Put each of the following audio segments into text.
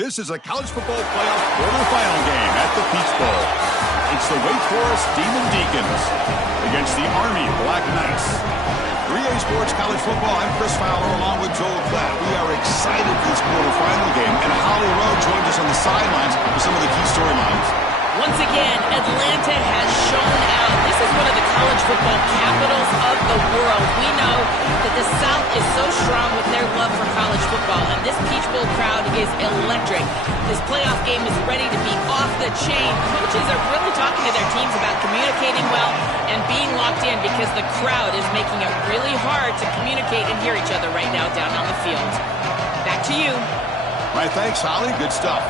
This is a college football playoff quarterfinal game at the Peach Bowl. It's the Wake Forest Demon Deacons against the Army Black Knights. 3A Sports College Football, I'm Chris Fowler along with Joel Klatt. We are excited for this quarterfinal game, and Holly Rowe joins us on the sidelines with some of the key storylines. Once again, Atlanta has shown out. This is one of the college football capitals of the world. We know that the South is so strong with their love for college football, and this Peach Bowl crowd is electric. This playoff game is ready to be off the chain. Coaches are really talking to their teams about communicating well and being locked in because the crowd is making it really hard to communicate and hear each other right now down on the field. Back to you. All right, thanks, Holly. Good stuff.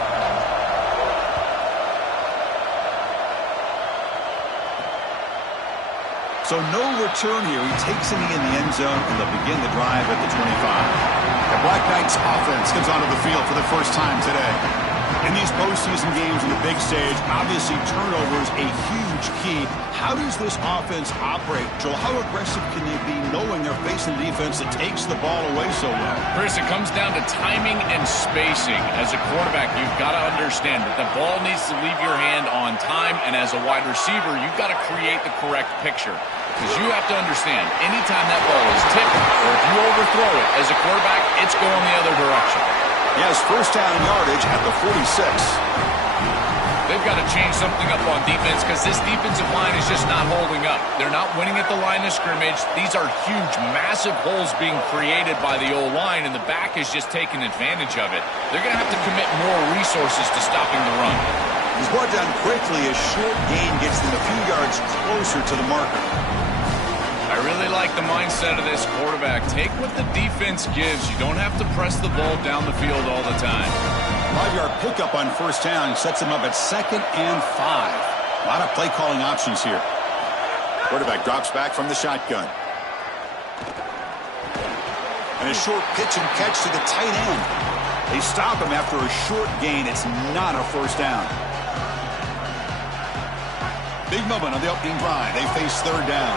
So no return here. He takes a knee in the end zone, and they'll begin the drive at the 25. The Black Knights offense comes onto the field for the first time today. In these postseason games on the big stage, obviously turnovers a huge key. How does this offense operate, Joel? How aggressive can they be knowing they're facing a defense that takes the ball away so well? Chris, it comes down to timing and spacing. As a quarterback, you've got to understand that the ball needs to leave your hand on time, and as a wide receiver, you've got to create the correct picture. Because you have to understand, anytime that ball is tipped or if you overthrow it as a quarterback, it's going the other direction. Yes, first down yardage at the 46. They've got to change something up on defense because this defensive line is just not holding up. They're not winning at the line of scrimmage. These are huge, massive holes being created by the O-line, and the back is just taking advantage of it. They're going to have to commit more resources to stopping the run. He's brought down quickly. A short gain gets them a few yards closer to the marker. I really like the mindset of this quarterback. Take what the defense gives. You don't have to press the ball down the field all the time. 5-yard pickup on first down sets him up at 2nd and 5. A lot of play calling options here. Quarterback drops back from the shotgun. And a short pitch and catch to the tight end. They stop him after a short gain. It's not a first down. Big moment on the opening drive. They face third down.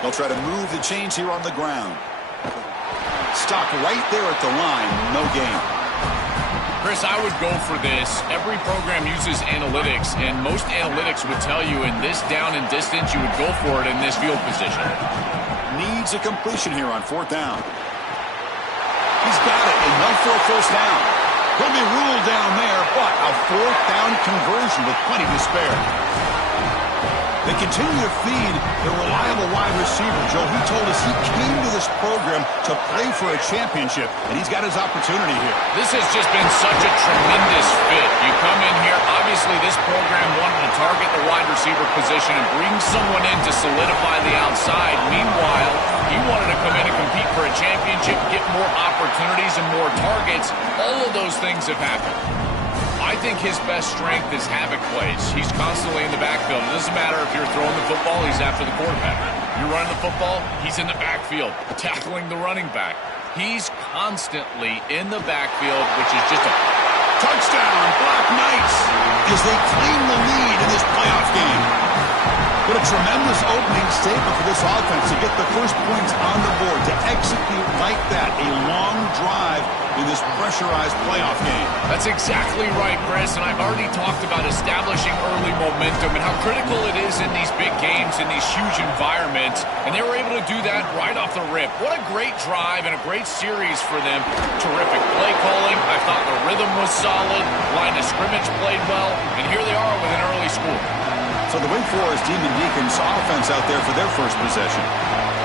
They'll try to move the chains here on the ground. Stop right there at the line. No gain. Chris, I would go for this. Every program uses analytics, and most analytics would tell you in this down and distance, you would go for it in this field position. Needs a completion here on 4th down. He's got it. Enough for a first down. He'll be ruled down there, but a 4th down conversion with plenty to spare. They continue to feed the reliable wide receiver, Joe. He told us he came to this program to play for a championship, and he's got his opportunity here. This has just been such a tremendous fit. You come in here, obviously this program wanted to target the wide receiver position and bring someone in to solidify the outside. Meanwhile, he wanted to come in and compete for a championship, get more opportunities and more targets. All of those things have happened. I think his best strength is havoc plays. He's constantly in the backfield. It doesn't matter if you're throwing the football, he's after the quarterback. You're running the football, he's in the backfield, tackling the running back. He's constantly in the backfield, which is just a touchdown, Black Knights, as they claim the lead in this playoff game. What a tremendous opening statement for this offense to get the first points on the board, to execute like that, a long drive in this pressurized playoff game. That's exactly right, Chris, and I've already talked about establishing early momentum and how critical it is in these big games, in these huge environments, and they were able to do that right off the rip. What a great drive and a great series for them. Terrific play calling. I thought the rhythm was solid. Line of scrimmage played well, and here they are with an early score. So the Wake Forest Demon Deacons offense out there for their first possession.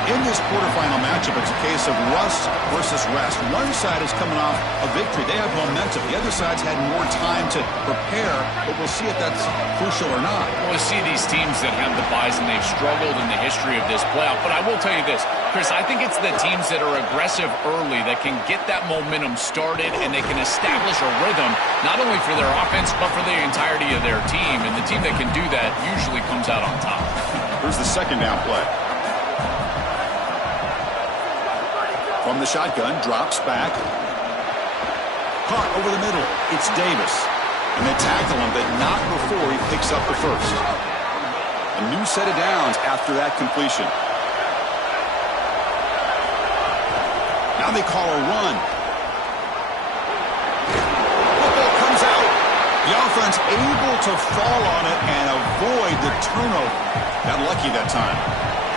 In this quarterfinal matchup, it's a case of rust versus rest. One side is coming off a victory. They have momentum. The other side's had more time to prepare, but we'll see if that's crucial or not. We'll see these teams that have the buys, and they've struggled in the history of this playoff. But I will tell you this, Chris, I think it's the teams that are aggressive early that can get that momentum started, and they can establish a rhythm, not only for their offense, but for the entirety of their team. And the team that can do that usually comes out on top. Here's the second down play. From the shotgun, drops back. Caught over the middle. It's Davis. And they tackle him, but not before he picks up the first. A new set of downs after that completion. Now they call a run. Football comes out. The offense able to fall on it and avoid the turnover. Got lucky that time.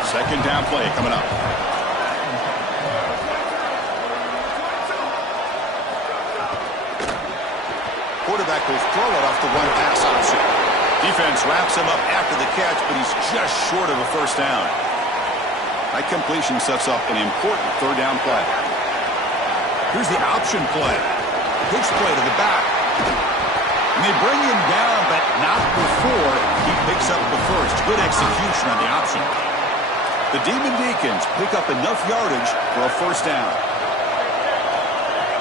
Second down play coming up. Quarterback will throw it off the one pass option. Defense wraps him up after the catch, but he's just short of a first down. That completion sets up an important third down play. Here's the option play. Pitch play to the back. And they bring him down, but not before he picks up the first. Good execution on the option. The Demon Deacons pick up enough yardage for a first down.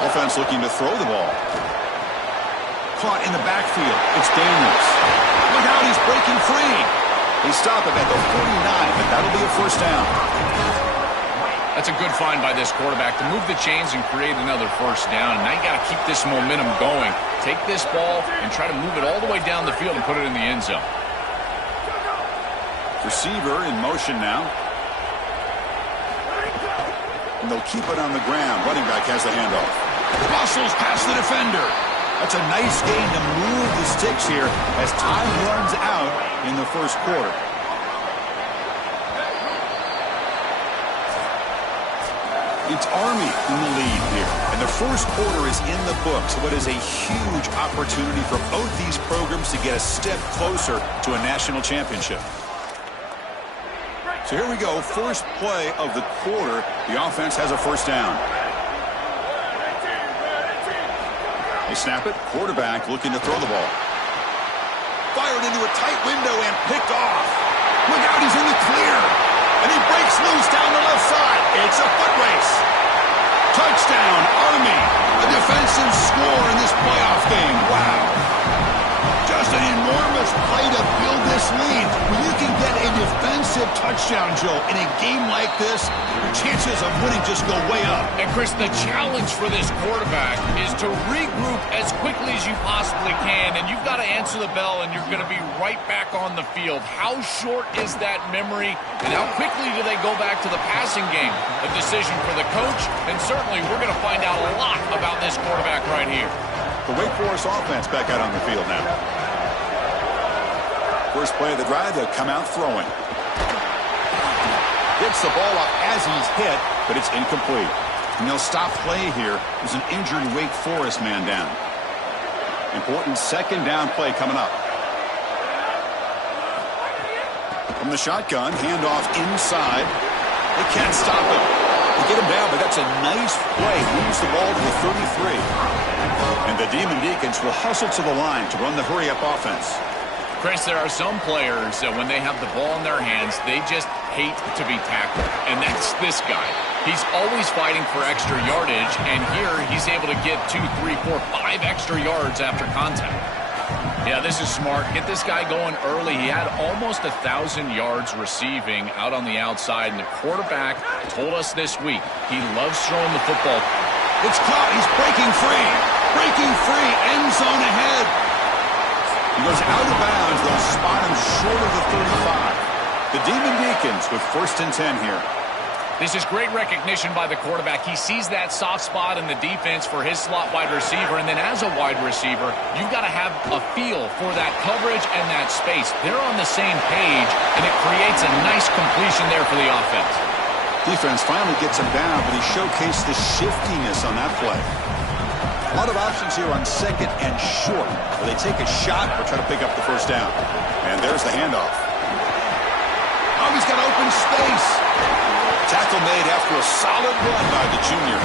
Offense looking to throw the ball. Caught in the backfield. It's Daniels. Look out, he's breaking free. They stop him at the 49, but that'll be a first down. That's a good find by this quarterback to move the chains and create another first down. And now you got to keep this momentum going. Take this ball and try to move it all the way down the field and put it in the end zone. Receiver in motion now. And they'll keep it on the ground. Running back has the handoff. Muscles past the defender. That's a nice gain to move the sticks here as time runs out in the first quarter. It's Army in the lead here, and the first quarter is in the books. What is a huge opportunity for both these programs to get a step closer to a national championship. So here we go, first play of the quarter. The offense has a first down. They snap it. Quarterback looking to throw the ball. Fired into a tight window and picked off. Look out, he's in the clear. And he breaks loose down the left side. It's a foot race. Touchdown, Army. A defensive score in this playoff game. Wow. Just an enormous play to build this lead. When you can get a defensive touchdown, Joe, in a game like this, your chances of winning just go way up. And, Chris, the challenge for this quarterback is to regroup as quickly as you possibly can, and you've got to answer the bell, and you're going to be right back on the field. How short is that memory, and how quickly do they go back to the passing game? A decision for the coach, and certainly we're going to find out a lot about this quarterback right here. The Wake Forest offense back out on the field now. First play of the drive, they'll come out throwing. Gets the ball up as he's hit, but it's incomplete. And they'll stop play here. There's an injured Wake Forest man down. Important second down play coming up. From the shotgun, handoff inside. They can't stop him. They get him down, but that's a nice play. Moves the ball to the 33. And the Demon Deacons will hustle to the line to run the hurry-up offense. Chris, there are some players that when they have the ball in their hands, they just hate to be tackled. And that's this guy. He's always fighting for extra yardage, and here he's able to get 2, 3, 4, 5 extra yards after contact. Yeah, this is smart. Get this guy going early. He had almost 1,000 yards receiving out on the outside, and the quarterback told us this week he loves throwing the football. It's caught. He's breaking free. Breaking free. End zone ahead. He goes out of bounds. They'll spot him short of the 35. The Demon Deacons with 1st and 10 here. This is great recognition by the quarterback. He sees that soft spot in the defense for his slot wide receiver, and then as a wide receiver, you've got to have a feel for that coverage and that space. They're on the same page, and it creates a nice completion there for the offense. Defense finally gets him down, but he showcased the shiftiness on that play. A lot of options here on second and short, where they take a shot or try to pick up the first down. And there's the handoff. Oh, he's got open space. Tackle made after a solid run by the junior.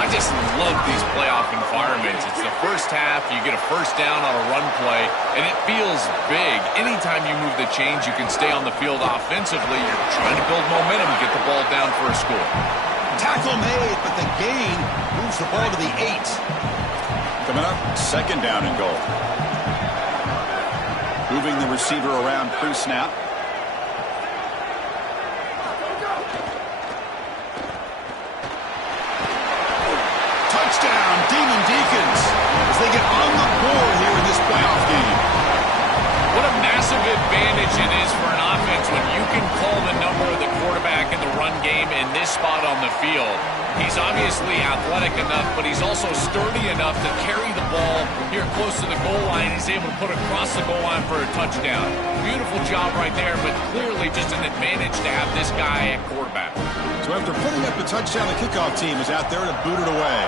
I just love these playoff environments. It's the first half, you get a first down on a run play, and it feels big. Anytime you move the chains, you can stay on the field offensively. You're trying to build momentum, get the ball down for a score. Tackle made, but the gain moves the ball to the 8. Coming up, second down and goal. Moving the receiver around pre-snap. Touchdown, Demon Deacons, as they get on the board here in this play. game in this spot on the field. He's obviously athletic enough, but he's also sturdy enough to carry the ball here close to the goal line. He's able to put it across the goal line for a touchdown. Beautiful job right there, but clearly just an advantage to have this guy at quarterback. So after putting up the touchdown, the kickoff team is out there to boot it away.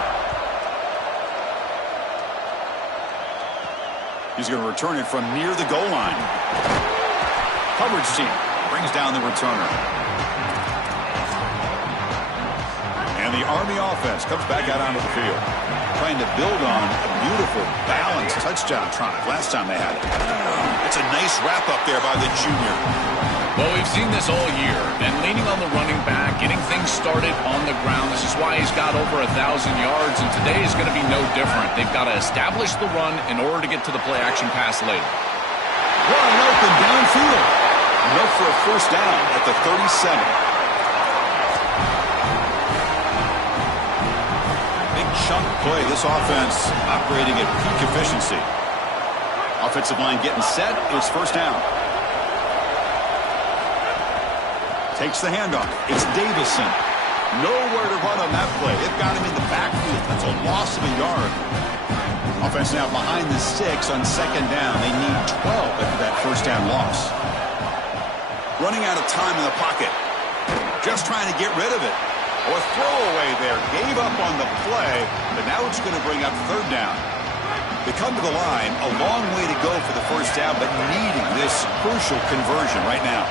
He's going to return it from near the goal line. Coverage team brings down the returner. And the Army offense comes back out onto the field, trying to build on a beautiful, balanced touchdown drive last time they had it. It's a nice wrap-up there by the junior. Well, we've seen this all year, and leaning on the running back, getting things started on the ground. This is why he's got over 1,000 yards, and today is going to be no different. They've got to establish the run in order to get to the play-action pass later. Wide open downfield. Enough for a first down at the 37. Chunk play. This offense operating at peak efficiency. Offensive line getting set. It's first down. Takes the handoff. It's Davison. Nowhere to run on that play. They've got him in the backfield. That's a loss of a yard. Offense now behind the 6 on second down. They need 12 after that first down loss. Running out of time in the pocket. Just trying to get rid of it. Or throwaway there. Gave up on the play, but now it's going to bring up third down. They come to the line. A long way to go for the first down, but needing this crucial conversion right now.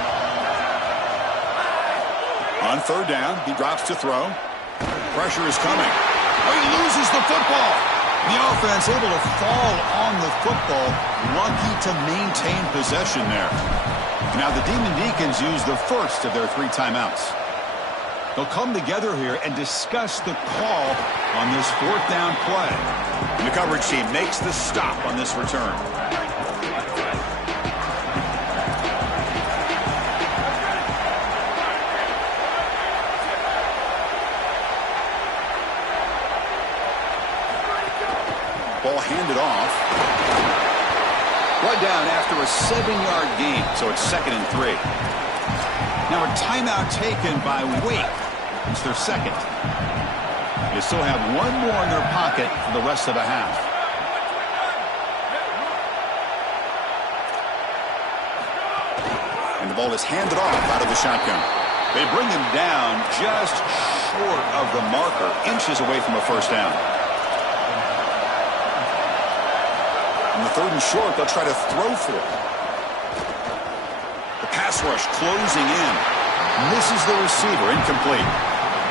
On third down, he drops to throw. Pressure is coming. Oh, he loses the football. The offense able to fall on the football. Lucky to maintain possession there. Now the Demon Deacons use the first of their 3 timeouts. They'll come together here and discuss the call on this fourth down play. And the coverage team makes the stop on this return. Ball handed off. Brought down after a 7-yard gain, so it's 2nd and 3. Now a timeout taken by Wake. It's their second. They still have one more in their pocket for the rest of the half. And the ball is handed off out of the shotgun. They bring him down just short of the marker, inches away from a first down. On the 3rd and short, they'll try to throw for it. The pass rush closing in. Misses the receiver, incomplete.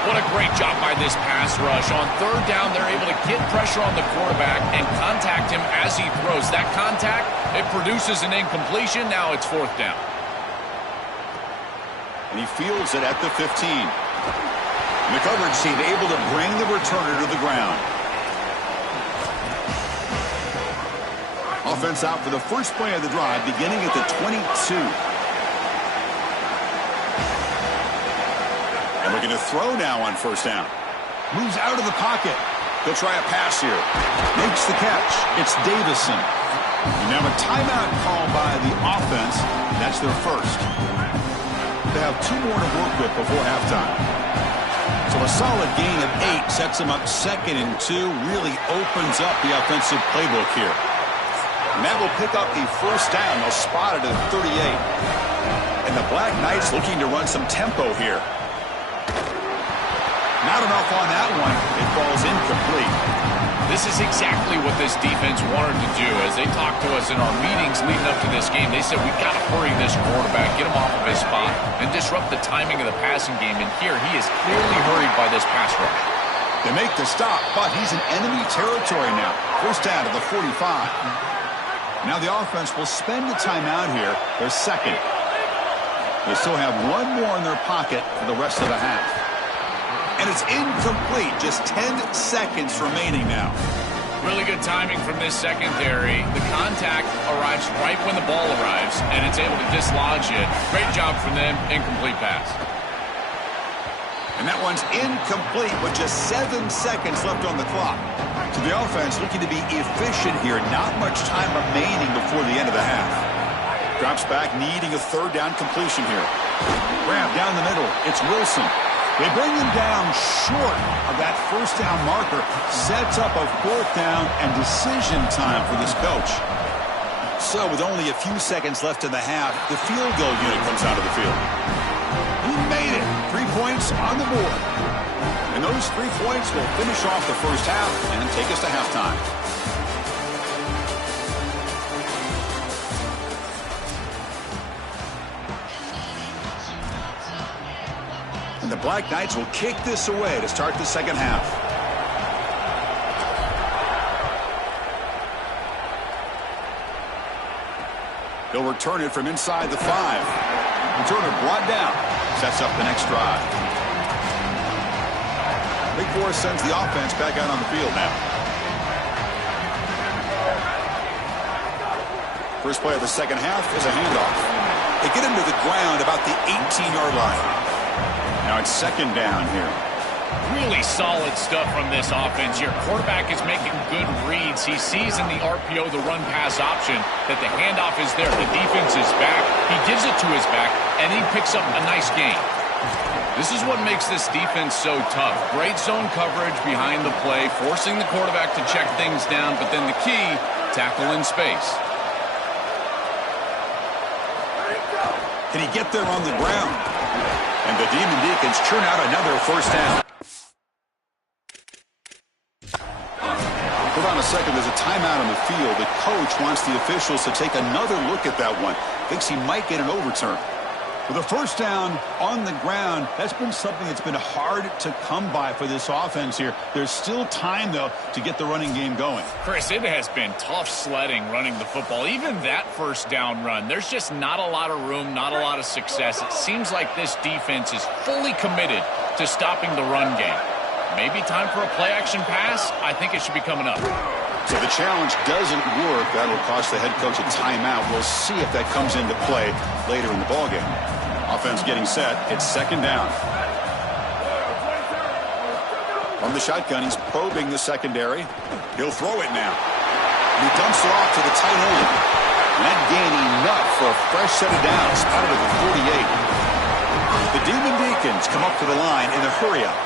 What a great job by this pass rush. On third down, they're able to get pressure on the quarterback and contact him as he throws. That contact, it produces an incompletion. Now it's 4th down. And he fields it at the 15. And the coverage team able to bring the returner to the ground. Offense out for the first play of the drive, beginning at the 22. And we're going to throw now on first down. Moves out of the pocket. They'll try a pass here. Makes the catch. It's Davison. And now a timeout call by the offense. That's their first. They have 2 more to work with before halftime. So a solid gain of 8 sets them up 2nd and 2. Really opens up the offensive playbook here. And that will pick up the first down. They'll spot it at 38. And the Black Knights looking to run some tempo here. Not enough on that one. It falls incomplete. This is exactly what this defense wanted to do. As they talked to us in our meetings leading up to this game, they said, we've got to hurry this quarterback, get him off of his spot, and disrupt the timing of the passing game. And here, he is clearly hurried by this pass rush. They make the stop, but he's in enemy territory now. First down to the 45. Now the offense will spend a timeout here, their second. They still have 1 more in their pocket for the rest of the half. And it's incomplete. Just 10 seconds remaining now. Really good timing from this secondary. The contact arrives right when the ball arrives, and it's able to dislodge it. Great job from them. Incomplete pass. And that one's incomplete with just 7 seconds left on the clock. So the offense looking to be efficient here. Not much time remaining before the end of the half. Drops back, needing a 3rd down completion here. Grab down the middle. It's Wilson. They bring him down short of that first down marker. Sets up a fourth down and decision time for this coach. So with only a few seconds left in the half, the field goal unit comes out of the field. He made it. 3 points on the board. And those 3 points will finish off the first half and take us to halftime. And the Black Knights will kick this away to start the second half. He'll return it from inside the 5. Returner brought down. Sets up the next drive. Big Forest sends the offense back out on the field now. First play of the second half is a handoff. They get him to the ground about the 18-yard line. Now it's second down here. Really solid stuff from this offense. Your quarterback is making good reads. He sees in the RPO the run-pass option that the handoff is there. The defense is back. He gives it to his back, and he picks up a nice gain. This is what makes this defense so tough. Great zone coverage behind the play, forcing the quarterback to check things down, but then the key, tackle in space. Can he get there on the ground? And the Demon Deacons churn out another first down. Hold on a second. There's a timeout on the field. The coach wants the officials to take another look at that one. Thinks he might get an overturn. With a first down on the ground, that's been something that's been hard to come by for this offense here. There's still time, though, to get the running game going. Chris, it has been tough sledding running the football. Even that first down run, there's just not a lot of room, not a lot of success. It seems like this defense is fully committed to stopping the run game. Maybe time for a play-action pass? I think it should be coming up. So the challenge doesn't work. That'll cost the head coach a timeout. We'll see if that comes into play later in the ballgame. Offense getting set. It's second down. From the shotgun, he's probing the secondary. He'll throw it now. He dumps it off to the tight end. And that gain enough for a fresh set of downs. Spotted at the 48. The Demon Deacons come up to the line in a hurry-up.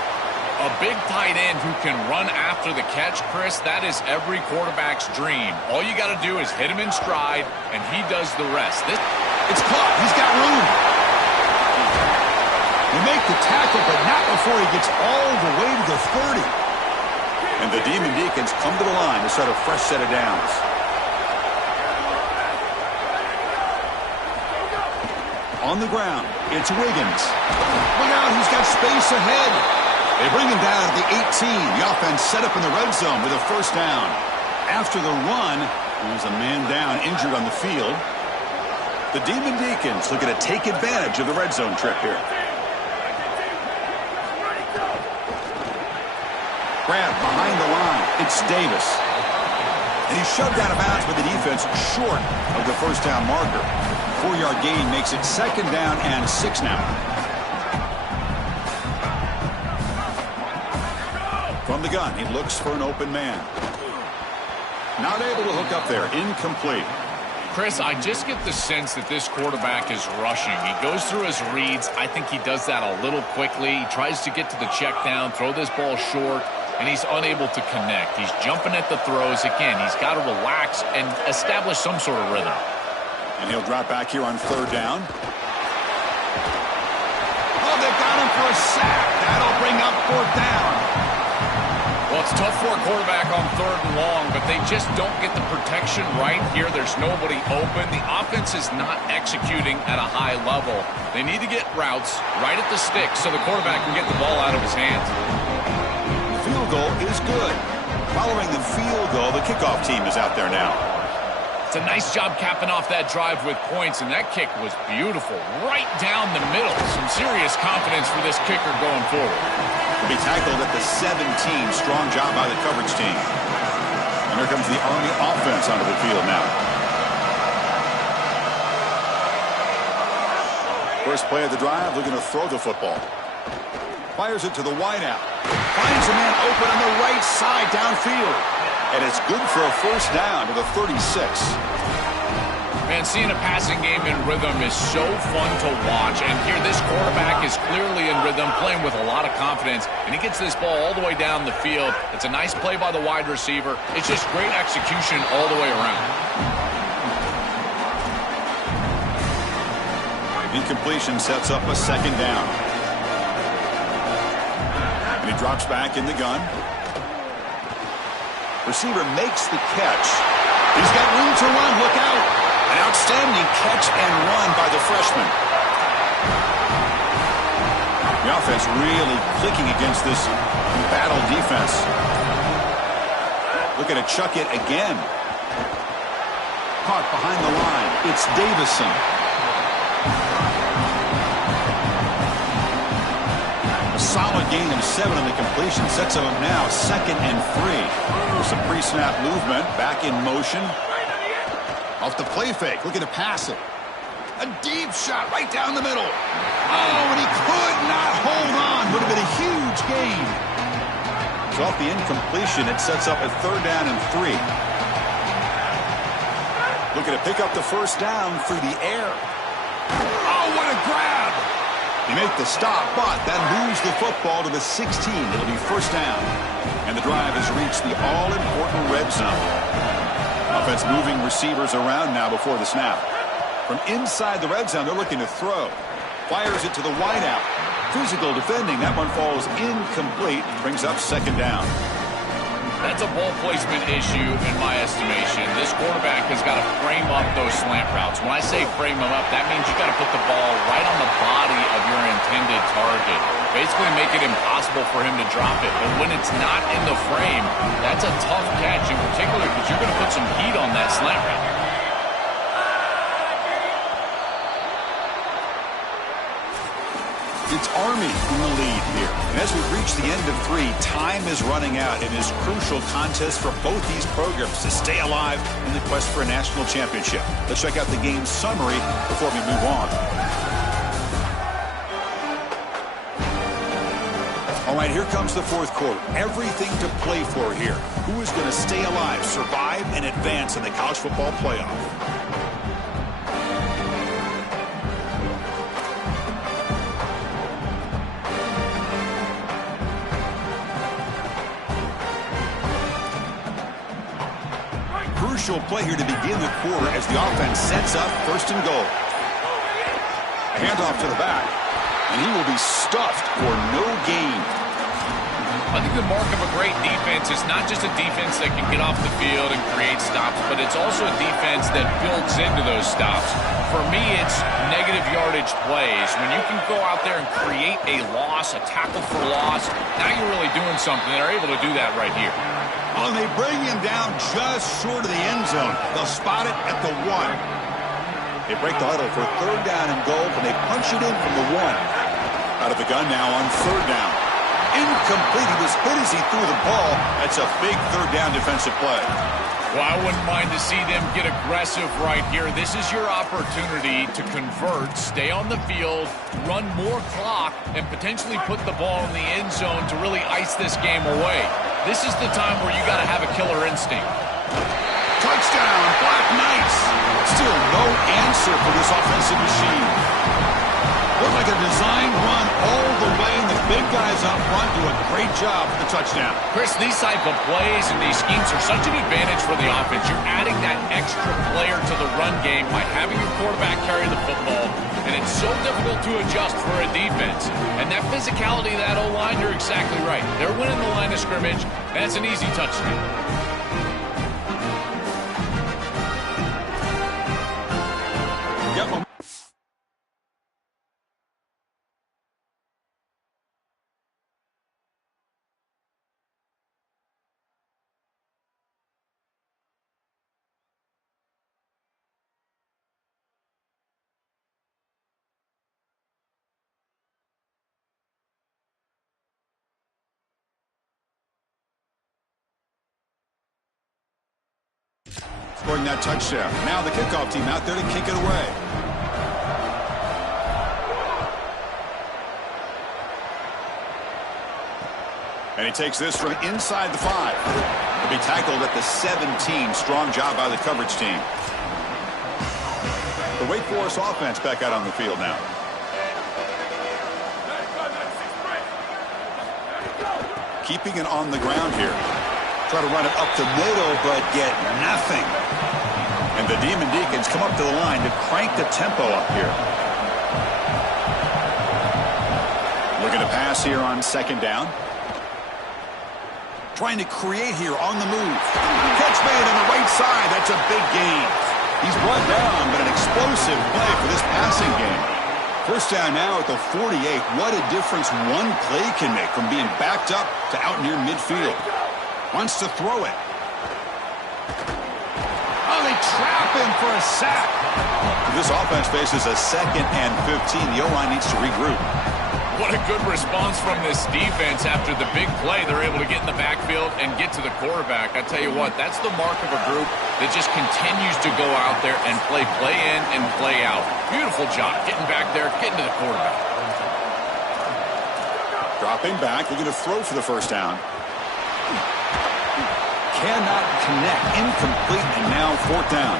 A big tight end who can run after the catch, Chris, that is every quarterback's dream. All you got to do is hit him in stride, and he does the rest. It's caught. He's got room. They make the tackle, but not before he gets all the way to the 30. And the Demon Deacons come to the line to start a fresh set of downs. On the ground, it's Wiggins. Look out, he's got space ahead. They bring him down at the 18. The offense set up in the red zone with a first down. After the run, there's a man down injured on the field. The Demon Deacons looking to take advantage of the red zone trip here. Grab behind the line. It's Davis. And he's shoved out of bounds by the defense short of the first down marker. 4-yard gain makes it second down and 6 now. From the gun, he looks for an open man. Not able to hook up there. Incomplete. Chris, I just get the sense that this quarterback is rushing. He goes through his reads. I think he does that a little quickly. He tries to get to the check down, throw this ball short, and he's unable to connect. He's jumping at the throws. Again, he's got to relax and establish some sort of rhythm. And he'll drop back here on third down. Oh, they got him for a sack. That'll bring up fourth down. Well, it's tough for a quarterback on third and long, but they just don't get the protection right here. There's nobody open. The offense is not executing at a high level. They need to get routes right at the stick so the quarterback can get the ball out of his hands. The field goal is good. Following the field goal, the kickoff team is out there now. It's a nice job capping off that drive with points, and that kick was beautiful. Right down the middle. Some serious confidence for this kicker going forward. Will be tackled at the 17. Strong job by the coverage team. And here comes the Army offense onto the field now. First play of the drive, looking to throw the football. Fires it to the wideout. Finds a man open on the right side downfield. And it's good for a first down to the 36. Man, seeing a passing game in rhythm is so fun to watch. And here, this quarterback is clearly in rhythm, playing with a lot of confidence. And he gets this ball all the way down the field. It's a nice play by the wide receiver. It's just great execution all the way around. Incompletion sets up a second down. And he drops back in the gun. Receiver makes the catch. He's got room to run. Look out. An outstanding catch and run by the freshman. The offense really clicking against this battle defense. Looking to chuck it again. Caught behind the line. It's Davison. A solid gain of 7 on the completion sets him up now 2nd and 3. With some pre-snap movement, back in motion. Off the play fake, looking to pass it. A deep shot right down the middle. Oh, and he could not hold on. Would have been a huge gain. So off the incompletion, it sets up a 3rd down and 3. Looking to pick up the 1st down through the air. Oh, what a grab. He made the stop, but that moves the football to the 16. It'll be 1st down. And the drive has reached the all-important red zone. Offense moving receivers around now before the snap. From inside the red zone, they're looking to throw. Fires it to the wideout. Physical defending. That one falls incomplete. Brings up 2nd down. That's a ball placement issue in my estimation. This quarterback has got to frame up those slant routes. When I say frame them up, that means you got to put the ball right on the body of your intended target. Basically make it impossible for him to drop it. But when it's not in the frame, that's a tough catch, in particular because you're going to put some heat on that slant route. It's Army in the lead here. And as we reach the end of 3, time is running out in this crucial contest for both these programs to stay alive in the quest for a national championship. Let's check out the game summary before we move on. All right, here comes the 4th quarter. Everything to play for here. Who is going to stay alive, survive, and advance in the college football playoff? Crucial play here to begin the quarter as the offense sets up 1st and goal. Handoff to the back, and he will be stuffed for no gain. I think the mark of a great defense is not just a defense that can get off the field and create stops, but it's also a defense that builds into those stops. For me, it's negative yardage plays. When you can go out there and create a loss, a tackle for loss, now you're really doing something. They're able to do that right here. Oh, and they bring him down just short of the end zone. They'll spot it at the 1. They break the huddle for 3rd down and goal, and they punch it in from the 1. Out of the gun now on 3rd down. Incomplete. He was hit as he threw the ball. That's a big 3rd down defensive play. Well, I wouldn't mind to see them get aggressive right here. This is your opportunity to convert, stay on the field, run more clock, and potentially put the ball in the end zone to really ice this game away. This is the time where you got to have a killer instinct. Touchdown, Black Knights. Still no answer for this offensive machine. Looked like a design run all the way, and the big guys up front do a great job for the touchdown. Chris, these type of plays and these schemes are such an advantage for the offense. You're adding that extra player to the run game by having your quarterback carry the football, and it's so difficult to adjust for a defense. And that physicality of that O-line, you're exactly right. They're winning the line of scrimmage. That's an easy touchdown. Yep. Scoring that touchdown. Now the kickoff team out there to kick it away. And he takes this from inside the 5. He'll be tackled at the 17. Strong job by the coverage team. The Wake Forest offense back out on the field now. Keeping it on the ground here. Try to run it up the middle, but get nothing. And the Demon Deacons come up to the line to crank the tempo up here. Looking to pass here on second down. Trying to create here on the move. Catch made on the right side. That's a big gain. He's brought down, but an explosive play for this passing game. First down now at the 48. What a difference one play can make from being backed up to out near midfield. Wants to throw it. Oh, they trap him for a sack. This offense faces a 2nd and 15. The O-line needs to regroup. What a good response from this defense after the big play. They're able to get in the backfield and get to the quarterback. I tell you what, that's the mark of a group that just continues to go out there and play in and play out. Beautiful job getting back there, getting to the quarterback. Dropping back, they're going to throw for the first down. Cannot connect, incomplete, and now 4th down.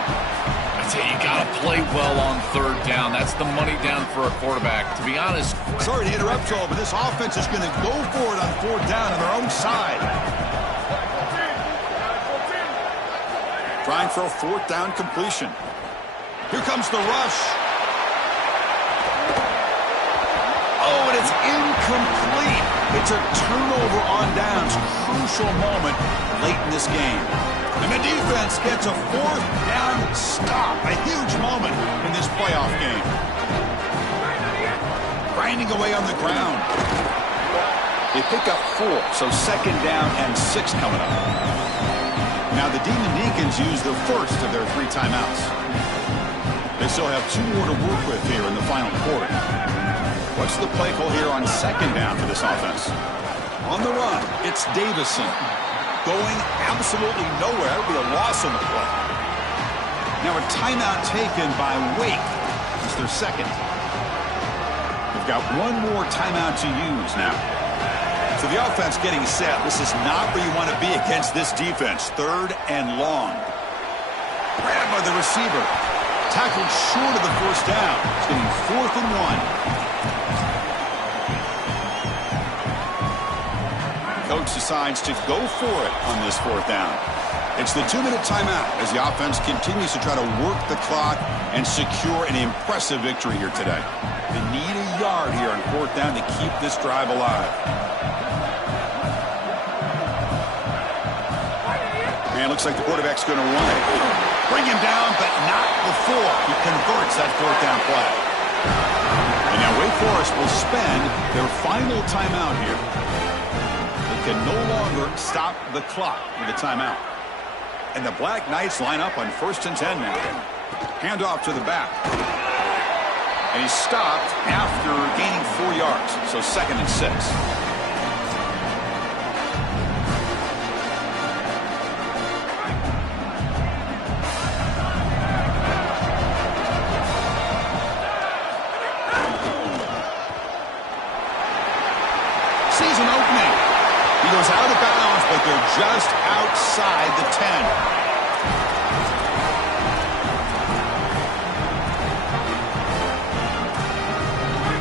I tell you, you got to play well on 3rd down. That's the money down for a quarterback. To be honest, sorry to interrupt, Joel, but this offense is going to go for it on 4th down on their own side. Trying for a 4th down completion. Here comes the rush. Oh, and it's incomplete. It's a turnover on downs. Crucial moment late in this game. And the defense gets a 4th down stop. A huge moment in this playoff game. Grinding away on the ground. They pick up 4, so 2nd down and 6 coming up. Now the Demon Deacons use the first of their 3 timeouts. They still have 2 more to work with here in the final quarter. What's the play call here on 2nd down for this offense? On the run, it's Davison. Going absolutely nowhere. That would be a loss on the play. Now a timeout taken by Wake. It's their 2nd. They've got 1 more timeout to use now. So the offense getting set. This is not where you want to be against this defense. 3rd and long. Grabbed by the receiver. Tackled short of the first down. It's getting 4th and 1. Coach decides to go for it on this 4th down. It's the 2-minute timeout as the offense continues to try to work the clock and secure an impressive victory here today. They need a yard here on 4th down to keep this drive alive. And it looks like the quarterback's going to run it. Bring him down, but not before he converts that 4th down play. And now Wake Forest will spend their final timeout here. Can no longer stop the clock with a timeout. And the Black Knights line up on 1st and 10 now. Handoff to the back. And he's stopped after gaining 4 yards. So 2nd and 6. Season opening. He goes out of bounds, but they're just outside the 10.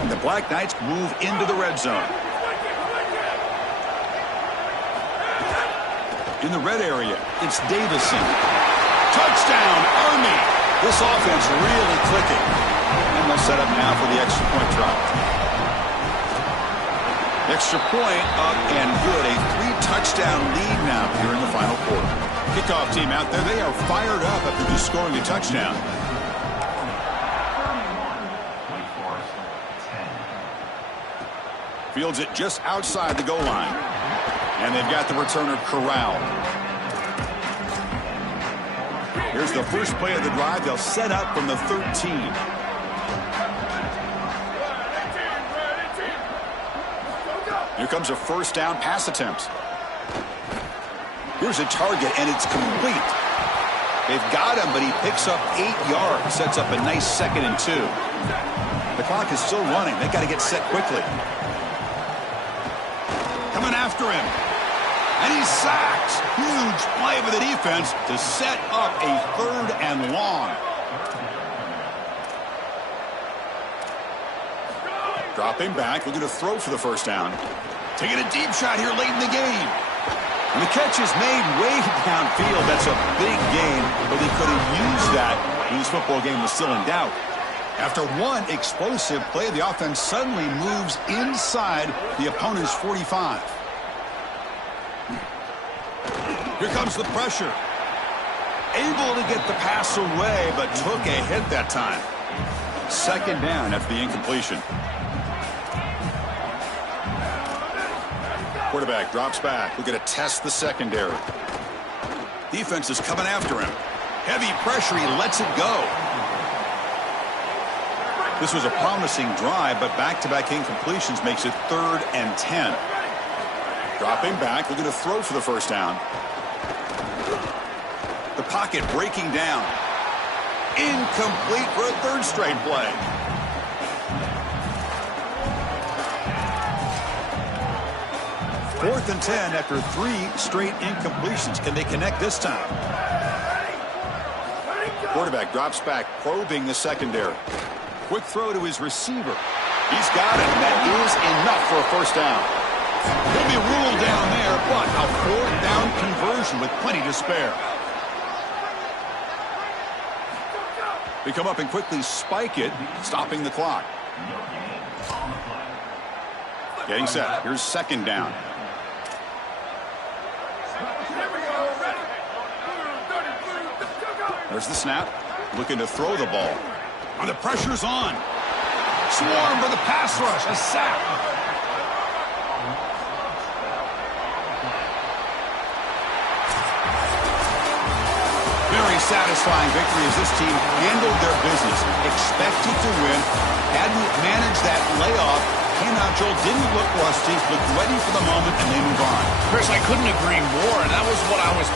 And the Black Knights move into the red zone. In the red area, it's Davison. Touchdown, Army! This offense really clicking. And they'll set up now for the extra point try. Extra point up and good. A 3-touchdown lead now here in the final quarter. Kickoff team out there. They are fired up after just scoring a touchdown. Fields it just outside the goal line. And they've got the returner corralled. Here's the first play of the drive. They'll set up from the 13. Here comes a 1st down pass attempt. Here's a target, and it's complete. They've got him, but he picks up 8 yards. Sets up a nice 2nd and 2. The clock is still running. They've got to get set quickly. Coming after him. And he's sacked. Huge play by the defense to set up a 3rd and long. Dropping back, looking to throw for the first down. Taking a deep shot here late in the game. And the catch is made way downfield. That's a big gain, but they could have used that when this football game was still in doubt. After one explosive play, the offense suddenly moves inside the opponent's 45. Here comes the pressure. Able to get the pass away, but took a hit that time. Second down after the incompletion. Quarterback drops back. We're going to test the secondary. Defense is coming after him. Heavy pressure. He lets it go. This was a promising drive, but back-to-back incompletions makes it 3rd and 10. Dropping back. We're going to throw for the first down. The pocket breaking down. Incomplete for a 3rd straight play. Fourth and 10 after 3 straight incompletions. Can they connect this time? Quarterback drops back, probing the secondary. Quick throw to his receiver. He's got it, and that is enough for a first down. He'll be ruled down there, but a 4th down conversion with plenty to spare. They come up and quickly spike it, stopping the clock. Getting set. Here's second down. There's the snap. Looking to throw the ball. And the pressure's on. Swarm for the pass rush. A sack. Very satisfying victory as this team handled their business. Expected to win. Hadn't managed that layoff. Came out, Joel, didn't look rusty. Looked ready for the moment, and they move on. Chris, I couldn't agree more, and that was what I was